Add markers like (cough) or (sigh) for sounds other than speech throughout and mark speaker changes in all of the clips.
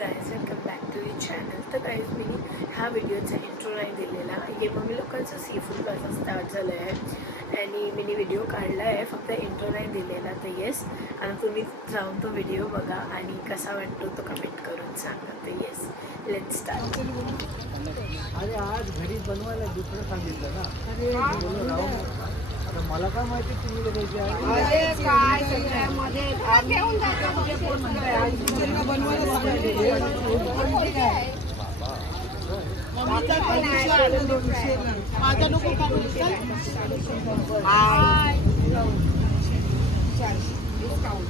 Speaker 1: Guys welcome back to you channel तर guys मी ह्या व्हिडिओचा इंट्रो नाही दिलेला हे मम्मी लोकांचं सी फूडपासून स्टार्ट झालं आहे. आणि मी व्हिडिओ काढला आहे. फक्त इंट्रो नाही दिलेला तर येस आणि तुम्ही जाऊन तो व्हिडिओ बघा आणि कसा वाटतो तो कमेंट करून सांगा तर येस लेट स्टार्ट
Speaker 2: अरे आज घरी बनवायला दुसरं सांगितलं ना. मला काय माहिती तुम्ही आहे.
Speaker 3: माझा आहे. नको का बोलता? हाय. चारशे. डिस्काउंट.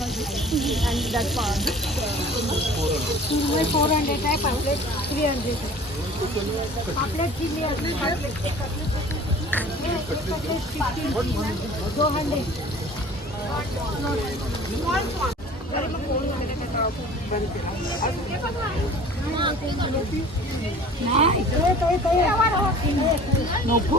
Speaker 3: पन्नास रुपये डिस्काउंट फोर हंड्रेड आहे पापलेट थ्री हंड्रेड आहे पापलेट चिल्ली असली दो हंड्रेड नको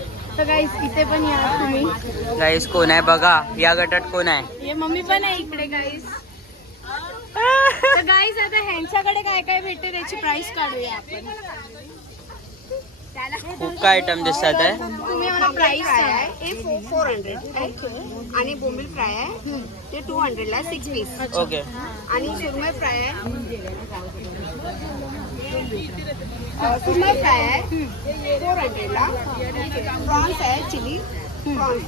Speaker 1: तर गाईज इथे पण या तुम्ही.
Speaker 4: गाईस कोण आहे? बघा या गटात कोण आहे?
Speaker 1: ये मम्मी पण आहे इकडे गाईज (laughs) तर गाईज आता ह्यांच्याकडे काय काय भेटते त्याची प्राइस काढूया आपण.
Speaker 4: खूप काय आयटम दिसतात आहे
Speaker 1: प्राइस
Speaker 3: आहे फोर हंड्रेड आणि बोंबील फ्राय आहे ते टू हंड्रेडला सिक्स पीस
Speaker 4: ओके
Speaker 3: आणि सुरमई फ्राय आहे. सुरमई फ्राय आहे? फोर हंड्रेडला प्रॉन्स आहे चिली प्रॉन्स.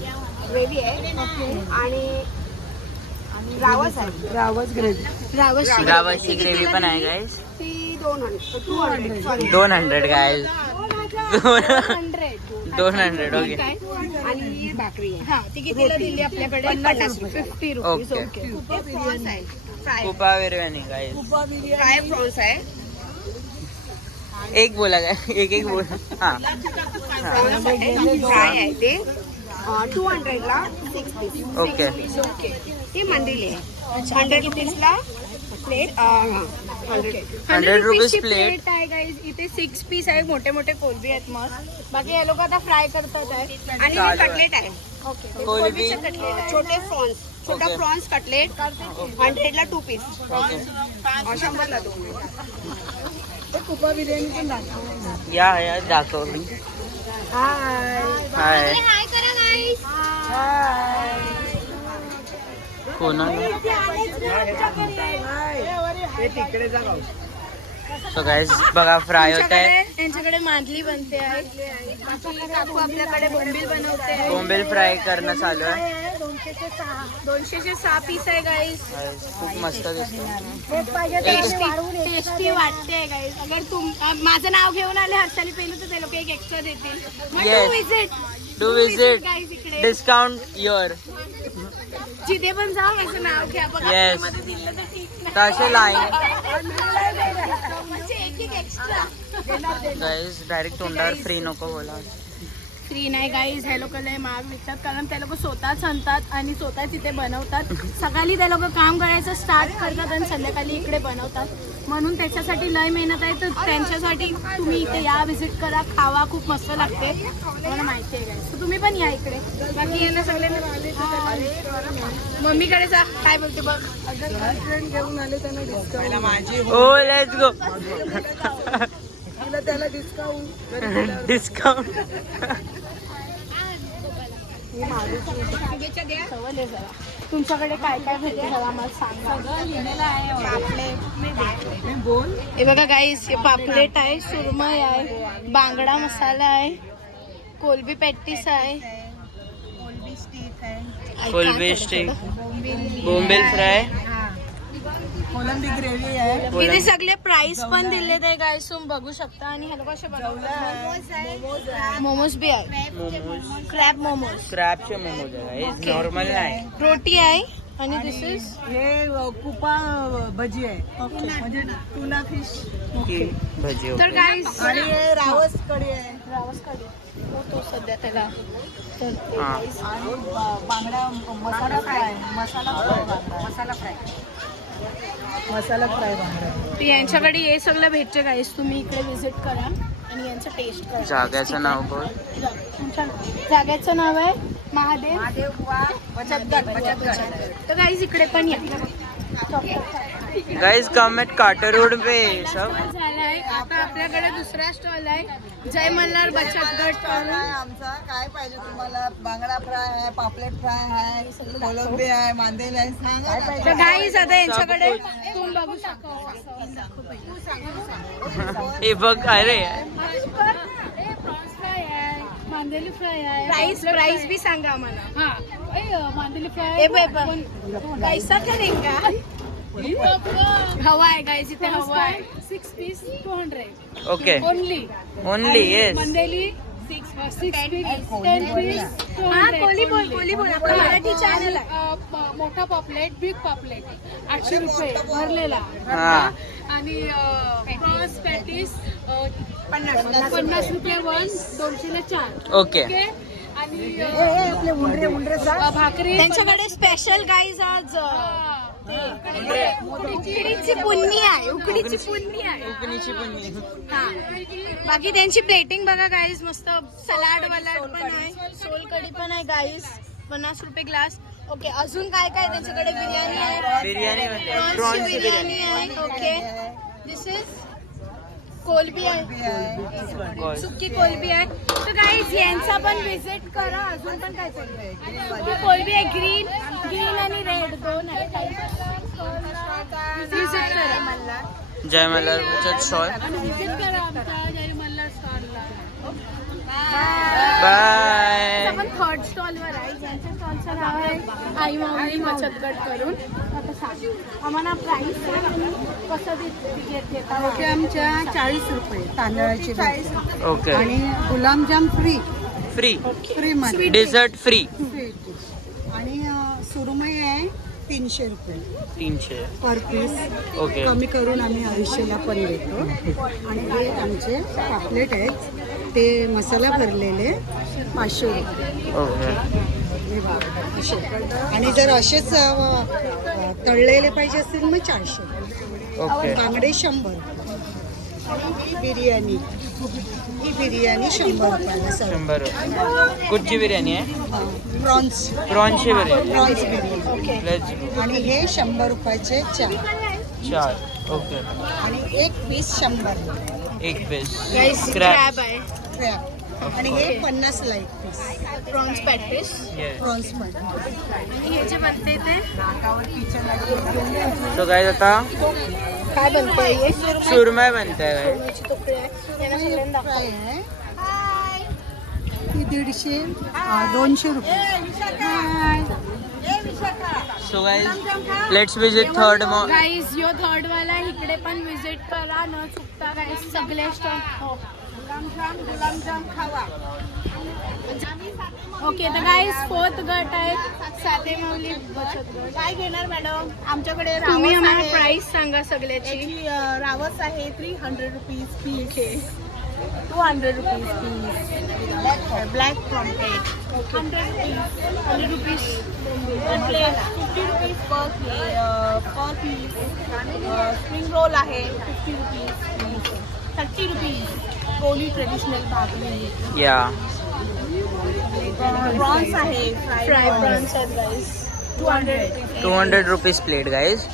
Speaker 3: ग्रेव्ही आहे. आणि रावस आहे.
Speaker 1: रावस
Speaker 3: रावस
Speaker 4: गावाची ग्रेव्ही पण आहे गाईस
Speaker 3: ती दोन हंड्रेड टू हंड्रेड सॉरी
Speaker 4: दोन हंड्रेड गाईस दोन
Speaker 1: हंड्रेड
Speaker 4: दोन हंड्रेड ओके
Speaker 3: आणि भाकरी आहे.
Speaker 1: हा ती कितीला दिली आपल्याकडे?
Speaker 3: पन्नास रुपये.
Speaker 1: Fifty rupees
Speaker 4: okay.
Speaker 3: हे फ्राय फ्राय प्रॉन्स आहे.
Speaker 4: एक बोला काय एक एक बोला हा।
Speaker 3: फ्राय आहे ते? टू हंड्रेडला सिक्स पीस
Speaker 4: ओके
Speaker 3: ते मंदिर आहे. Hundred रुपीजला plate hundred
Speaker 4: hundred rupees plate
Speaker 1: plate आहे गाईज इथे सिक्स पीस आहे मोठे मोठे कोलबी आहेत मस्त. बाकी हे लोक आता फ्राय करतात आहे.
Speaker 3: आणि हे. कटलेट आहे.
Speaker 1: ओके
Speaker 4: कोलबी.
Speaker 3: कटलेट छोटे प्रॉन्स छोटा. प्रॉन्स कटलेट हंड्रेडला टू पीस शंभरला दोन.
Speaker 4: या या दाखव मी हाय. कोण
Speaker 2: तिकडे जा
Speaker 4: सो गाईस बघा फ्राय होत आहे.
Speaker 1: यांच्याकडे यांच्याकडे मांदली बनते आहे. आपल्याकडे बोंबील बनवते आहे.
Speaker 4: बोंबील फ्राय करणं चालू आहे.
Speaker 1: दोनशेचे सहा. पीस आहे गाईज
Speaker 4: Guys, खूप मस्त दिसतो
Speaker 1: टेस्टी टेस्टी वाटते गाईज अगर तुम माझं नाव घेऊन आले हर्षाली पहिलं तर ते लोक एक एक्स्ट्रा देतील. टू विजिट
Speaker 4: डिस्काउंट युअर
Speaker 1: जिथे पण जाऊ याचं नाव घ्या. बघा
Speaker 4: तसे लाईन
Speaker 1: एक एक एक्स्ट्रा
Speaker 4: गाईस डायरेक्ट तोंडावर फ्री नको बोला
Speaker 1: फ्री नाही गाईज हे लोक लय महाग विकतात. कारण ते लोक स्वतःच आणतात आणि स्वतः तिथे बनवतात. सकाळी ते लोक काम करायचं स्टार्ट करतात आणि संध्याकाळी इकडे बनवतात. म्हणून त्याच्यासाठी लय मेहनत आहे. तर त्यांच्यासाठी तुम्ही इथे या व्हिजिट करा खावा. खूप मस्त लागते. मला माहिती आहे गाईज तुम्ही पण या इकडे. बाकी यांना सगळ्यांना मम्मीकडे जा. काय बोलते बघ. घेऊन आले त्यांना
Speaker 4: ओ लेट्स गो
Speaker 1: त्याला डिस्काउंट
Speaker 4: डिस्काउंट. (laughs)
Speaker 1: तुमच्याकडे काय काय भेटते जरा मला सांगा. हे बघा गाईस हे पापलेट आहे सुरमई आहे बांगडा मसाला आहे कोलबी पॅटीस आहे.
Speaker 4: फुल स्टिक बोंबील फ्राय.
Speaker 5: कोलंबी ग्रेव्ही आहे.
Speaker 1: इथे सगळे प्राइस पण दिले ते गाईस तुम्ही बघू शकता. आणि हे असे बनवतात? मोमोज बी आहे.
Speaker 4: मोमोज.
Speaker 1: Crab momos.
Speaker 4: क्रॅबचे मोमोज आहे. नॉर्मल नाही
Speaker 1: रोटी आहे. आणि दिस इज
Speaker 5: हे कुपा भजी आहे. म्हणजे टुना फिश
Speaker 4: भजी
Speaker 1: तर. गाईस
Speaker 5: आणि हे रावस कढी आहे.
Speaker 1: रावस कढी. तो सध्या त्याला तर
Speaker 5: आणि बांगडा masala fry. Masala fry.
Speaker 3: Masala fry.
Speaker 5: Masala fry बांगडा
Speaker 1: तर यांच्याकडे हे सगळं भेटते गाईस तुम्ही इकडे विजिट करा आणि यांचं टेस्ट करा.
Speaker 4: जाग्याचं नाव बोल.
Speaker 1: जा- तुमच्या जागेचं नाव आहे महादेव.
Speaker 3: महादेव बुवा बचत गट बचत गट
Speaker 1: तर गाईज इकडे पण या.
Speaker 4: Guys come at Carter road पे सब.
Speaker 1: स्टॉल झालाय आता आपल्याकडे दुसरा स्टॉल आहे. जय मल्हार बचत गट
Speaker 5: काय आमचा? काय पाहिजे तुम्हाला? बांगडा फ्राय आहे पापलेट फ्राय आहे कोलंबी आहे मांदेली आहे. काय पाहिजे
Speaker 1: तर गाईज आता यांच्याकडे तुम्ही बघू शकता?
Speaker 4: हे बघ अरे.
Speaker 1: आहे मांदेली फ्राय आहे. प्राइस प्राइस भी सांगा आम्हाला. हा. मांदेली फ्राय पैसा करेगा हवा आहे गाईज इथे हवा आहे. Six piece two hundred
Speaker 4: okay
Speaker 1: only
Speaker 4: only yes
Speaker 1: मंदेली six six piece ten piece हा कोली बोल कोली बोल. आपला मराठी चॅनल आहे. मोठा पॉपलेट बिग पॉपलेट. आठशे रुपये भरलेला.
Speaker 4: हा.
Speaker 1: आणि प्रॉन्स पॅटीस पन्नास पन्नास रुपये. वन दोनशेला चार.
Speaker 4: ओके
Speaker 1: ओके आणि अ, भाकरी त्यांच्याकडे स्पेशल गाईज आज उकडीची पुन्नी आहे उकडीची पुन्नी आहे.
Speaker 4: उकणीची पण
Speaker 1: हा. बाकी त्यांची प्लेटिंग बघा गाईज मस्त सलाड वलाड पण आहे. सोलकढी पण आहे गाईज पन्नास रुपये ग्लास ओके अजून काय काय त्यांच्याकडे? बिर्याणी आहे.
Speaker 4: बिर्याणी
Speaker 1: बिर्याणी
Speaker 4: बिर्याणी.
Speaker 1: आहे. ओके दिस इज कोलबी आहे सुकी कोलबी आहे तर गाईज यांचा पण विज़िट करा अजून पण काय चाललंय सुकी कोलबी आहे ग्रीन ग्रीन आणि रेड दोन आहे विज़िट करा.
Speaker 4: जय मल्हार स्टॉल
Speaker 1: आणि विज़िट करा आमच्या जय मल्हार स्टॉलला
Speaker 4: बाय
Speaker 1: आपण थर्ड स्टॉलवर आहे. ज्यांच्या स्टॉलचं नाव आहे. आई माऊली बचत गट करून. सांग आम्हाला प्राईस कसं देत घेता
Speaker 5: ओके आमच्या चाळीस रुपये तांदळाची चाळीस
Speaker 4: ओके.
Speaker 5: आणि गुलाबजाम फ्री.
Speaker 4: फ्री
Speaker 5: फ्री मध्ये.
Speaker 4: डेझर्ट फ्री
Speaker 5: आणि सुरमई आहे तीनशे रुपये.
Speaker 4: तीनशे.
Speaker 5: Per piece
Speaker 4: okay.
Speaker 5: कमी करून आम्ही अडीचशेला पण देतो. आणि हे आमचे पापलेट आहेत. ते मसाला भरलेले पाचशे रुपये.
Speaker 4: ओके.
Speaker 5: आणि जर असेच तळलेले पाहिजे असतील मग चारशे.
Speaker 4: ओके.
Speaker 5: बांगडे शंभर. आणि ही बिर्याणी. ही बिर्याणी शंभर रुपयाला
Speaker 4: शंभर कुठची बिर्याणी आहे?
Speaker 5: प्रॉन्स.
Speaker 4: प्रॉन्सची बिर्याणी.
Speaker 5: प्रॉन्स बिर्याणी.
Speaker 4: लेट्स
Speaker 5: आणि हे शंभर रुपयाचे चार.
Speaker 4: चार. ओके.
Speaker 5: आणि एक पीस शंभर.
Speaker 4: एक पीस
Speaker 1: क्रॅब
Speaker 4: क्रॅब
Speaker 1: आहे.
Speaker 5: क्रॅब आणि हे पन्नासला एक पीस
Speaker 1: प्रॉन्स पॅटिस
Speaker 5: प्रॉन्स
Speaker 1: आणि हे जे बनते ते?
Speaker 4: तो काय आता
Speaker 1: काय बनते हे
Speaker 4: सुरमय बनतंय
Speaker 1: सोन्याची तुकडे आहे. यांना सगळ्यांना दाखव.
Speaker 5: फ्राय आहे. ती दीडशे दोनशे रुपये.
Speaker 4: So guys let's visit third mall
Speaker 1: guys yo third वाला आहे. इकडे पण विजिट करा. न चुकता गाईज सगळे स्टॉल ओके तर गाईज फोर्थ गट आहे. साते माऊली बचत गट. काय घेणार मॅडम
Speaker 3: आमच्याकडे
Speaker 1: तुम्ही आम्हाला. प्राइस सांगा सगळ्याची.
Speaker 3: रावस आहे three hundred rupees piece two hundred rupees piece black pomfret
Speaker 1: hundred rupees hundred rupees
Speaker 3: fifty rupees per per piece spring roll आहे फिफ्टी रुपीज थर्टी रुपीज कोली ट्रेडिशनल भाकरी
Speaker 4: या.
Speaker 3: प्रॉन्स आहे
Speaker 1: फ्राय प्रॉन्स आहेत guys
Speaker 3: two hundred
Speaker 4: two hundred rupees plate guys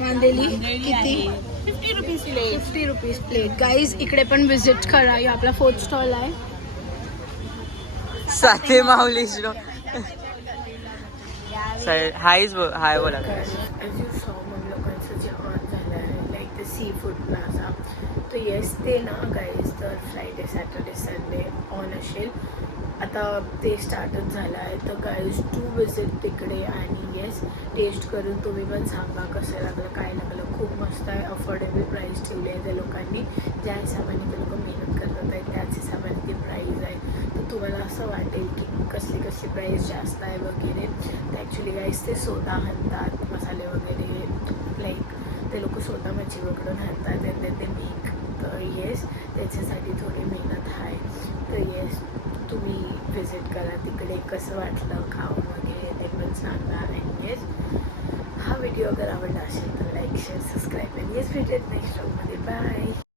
Speaker 1: मांदेली किती?
Speaker 3: Fifty rupees plate
Speaker 1: fifty rupees plate guys इकडे पण visit करा. हे आपला फोर्थ स्टॉल आहे.
Speaker 4: साते माऊली हायच हाय बोला.
Speaker 6: सॉ फूड येस ते ना गाईज तर फ्रायडे सॅटर्डे संडे ऑन असेल आता ते स्टार्टच झालं आहे. तर गाईज टू विजिट तिकडे आणि येस टेस्ट करून तुम्ही पण सांगा कसं लागलं काय लागलं. खूप मस्त आहे. अफोर्डेबल प्राईस ठेवली आहे त्या लोकांनी. ज्या हिशोबाने ते लोक मेहनत करतात आहे त्याच हिशोबाने ती प्राईज आहे. तर तुम्हाला असं वाटेल की कसली कसली प्राईस जास्त आहे वगैरे. तर ॲक्च्युली गाईज ते सोदा आणतात मसाले वगैरे लाईक ते लोक स्वतः मच्छी वगैरे आणतात ते मेक तर येस त्याच्यासाठी थोडी मेहनत आहे. तर येस तुम्ही व्हिजिट करा तिकडे कसं वाटलं खाऊन वगैरे ते पण सांगा. आणि येस हा व्हिडिओ अगर आवडला असेल तर लाईक शेअर सबस्क्राईब आणि येस भेटेल नेक्स्ट व्हिडिओमध्ये बाय